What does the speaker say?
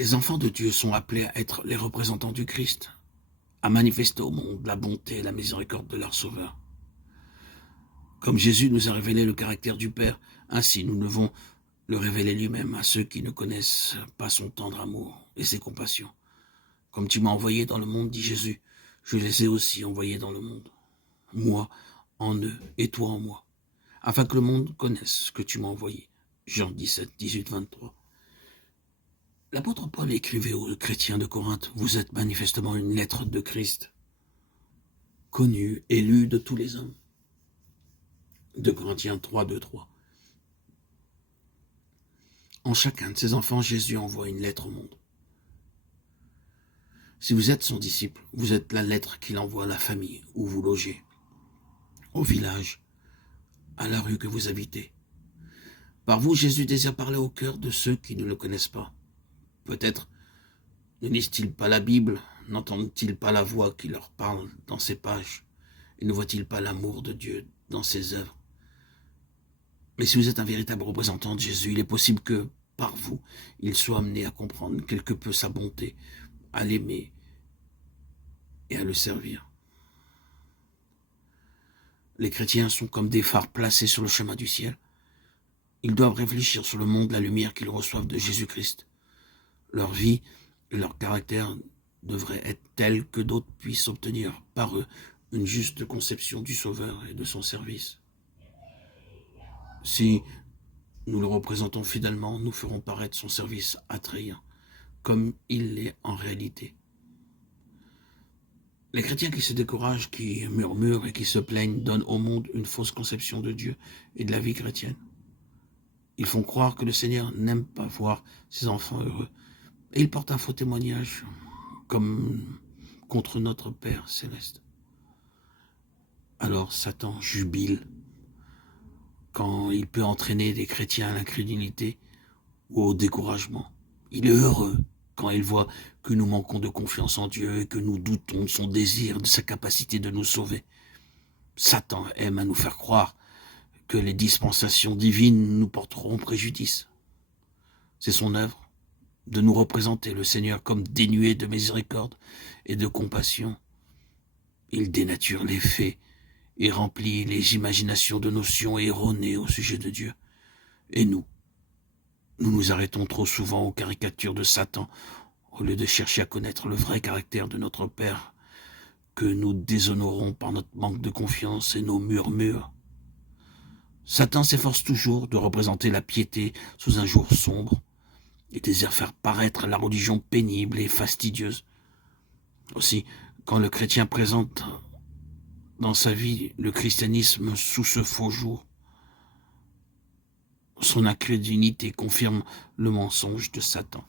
Les enfants de Dieu sont appelés à être les représentants du Christ, à manifester au monde la bonté et la miséricorde de leur Sauveur. Comme Jésus nous a révélé le caractère du Père, ainsi nous devons le révéler lui-même à ceux qui ne connaissent pas son tendre amour et ses compassions. Comme tu m'as envoyé dans le monde, dit Jésus, je les ai aussi envoyés dans le monde. Moi en eux et toi en moi, afin que le monde connaisse que tu m'as envoyé. Jean 17, 18, 23. L'apôtre Paul écrivait aux chrétiens de Corinthe, vous êtes manifestement une lettre de Christ, connue et lue de tous les hommes. 2 Corinthiens 3, 2, 3. En chacun de ses enfants, Jésus envoie une lettre au monde. Si vous êtes son disciple, vous êtes la lettre qu'il envoie à la famille où vous logez, au village, à la rue que vous habitez. Par vous, Jésus désire parler au cœur de ceux qui ne le connaissent pas. Peut-être ne lisent-ils pas la Bible, n'entendent-ils pas la voix qui leur parle dans ces pages, et ne voient-ils pas l'amour de Dieu dans ses œuvres. Mais si vous êtes un véritable représentant de Jésus, il est possible que, par vous, il soit amené à comprendre quelque peu sa bonté, à l'aimer et à le servir. Les chrétiens sont comme des phares placés sur le chemin du ciel. Ils doivent réfléchir sur le monde, la lumière qu'ils reçoivent de Jésus-Christ. Leur vie et leur caractère devraient être tels que d'autres puissent obtenir par eux une juste conception du Sauveur et de son service. Si nous le représentons fidèlement, nous ferons paraître son service attrayant, comme il l'est en réalité. Les chrétiens qui se découragent, qui murmurent et qui se plaignent donnent au monde une fausse conception de Dieu et de la vie chrétienne. Ils font croire que le Seigneur n'aime pas voir ses enfants heureux. Et ils portent un faux témoignage comme contre notre Père céleste. Alors Satan jubile quand il peut entraîner des chrétiens à l'incrédulité ou au découragement. Il est heureux quand il voit que nous manquons de confiance en Dieu et que nous doutons de son désir, de sa capacité de nous sauver. Satan aime à nous faire croire que les dispensations divines nous porteront préjudice. C'est son œuvre de nous représenter le Seigneur comme dénué de miséricorde et de compassion. Il dénature les faits et remplit les imaginations de notions erronées au sujet de Dieu. Et nous nous arrêtons trop souvent aux caricatures de Satan au lieu de chercher à connaître le vrai caractère de notre Père que nous déshonorons par notre manque de confiance et nos murmures. Satan s'efforce toujours de représenter la piété sous un jour sombre et désire faire paraître la religion pénible et fastidieuse. Aussi, quand le chrétien présente dans sa vie le christianisme sous ce faux jour, son incrédulité confirme le mensonge de Satan.